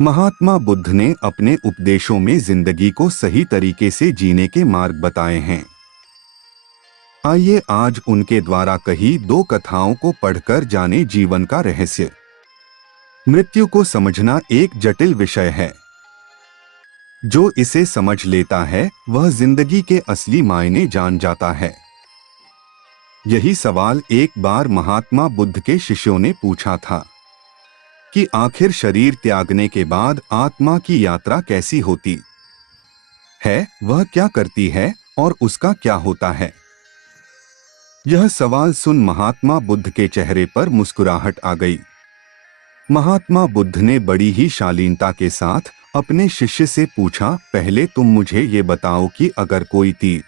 महात्मा बुद्ध ने अपने उपदेशों में जिंदगी को सही तरीके से जीने के मार्ग बताए हैं। आइए आज उनके द्वारा कही दो कथाओं को पढ़कर जाने जीवन का रहस्य। मृत्यु को समझना एक जटिल विषय है। जो इसे समझ लेता है वह जिंदगी के असली मायने जान जाता है। यही सवाल एक बार महात्मा बुद्ध के शिष्यों ने पूछा था कि आखिर शरीर त्यागने के बाद आत्मा की यात्रा कैसी होती है, वह क्या करती है और उसका क्या होता है। यह सवाल सुन महात्मा बुद्ध के चेहरे पर मुस्कुराहट आ गई। महात्मा बुद्ध ने बड़ी ही शालीनता के साथ अपने शिष्य से पूछा, पहले तुम मुझे ये बताओ कि अगर कोई तीर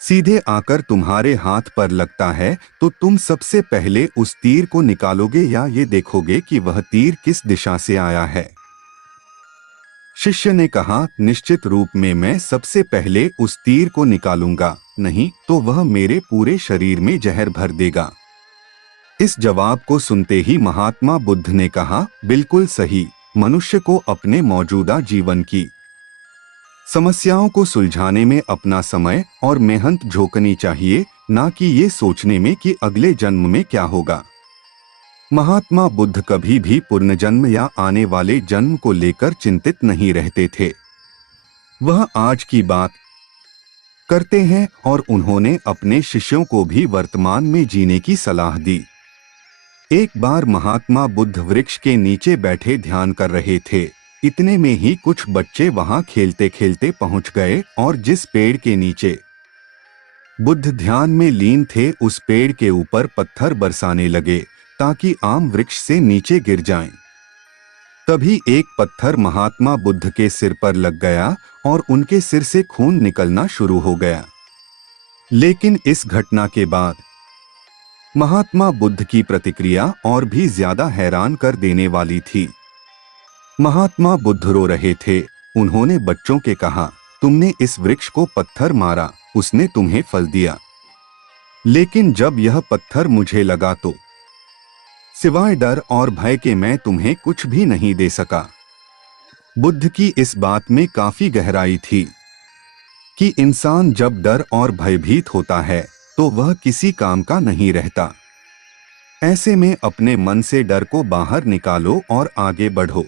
सीधे आकर तुम्हारे हाथ पर लगता है तो तुम सबसे पहले उस तीर को निकालोगे या ये देखोगे कि वह तीर किस दिशा से आया है। शिष्य ने कहा, निश्चित रूप में मैं सबसे पहले उस तीर को निकालूंगा, नहीं तो वह मेरे पूरे शरीर में जहर भर देगा। इस जवाब को सुनते ही महात्मा बुद्ध ने कहा, बिल्कुल सही। मनुष्य को अपने मौजूदा जीवन की समस्याओं को सुलझाने में अपना समय और मेहनत झोंकनी चाहिए, ना कि ये सोचने में कि अगले जन्म में क्या होगा। महात्मा बुद्ध कभी भी पुनर्जन्म या आने वाले जन्म को लेकर चिंतित नहीं रहते थे। वह आज की बात करते हैं और उन्होंने अपने शिष्यों को भी वर्तमान में जीने की सलाह दी। एक बार महात्मा बुद्ध वृक्ष के नीचे बैठे ध्यान कर रहे थे। इतने में ही कुछ बच्चे वहां खेलते खेलते पहुंच गए और जिस पेड़ के नीचे बुद्ध ध्यान में लीन थे उस पेड़ के ऊपर पत्थर बरसाने लगे ताकि आम वृक्ष से नीचे गिर जाएं। तभी एक पत्थर महात्मा बुद्ध के सिर पर लग गया और उनके सिर से खून निकलना शुरू हो गया। लेकिन इस घटना के बाद महात्मा बुद्ध की प्रतिक्रिया और भी ज्यादा हैरान कर देने वाली थी। महात्मा बुद्ध रो रहे थे। उन्होंने बच्चों के कहा, तुमने इस वृक्ष को पत्थर मारा, उसने तुम्हें फल दिया, लेकिन जब यह पत्थर मुझे लगा तो सिवाय डर और भय के मैं तुम्हें कुछ भी नहीं दे सका। बुद्ध की इस बात में काफी गहराई थी कि इंसान जब डर और भयभीत होता है तो वह किसी काम का नहीं रहता। ऐसे में अपने मन से डर को बाहर निकालो और आगे बढ़ो।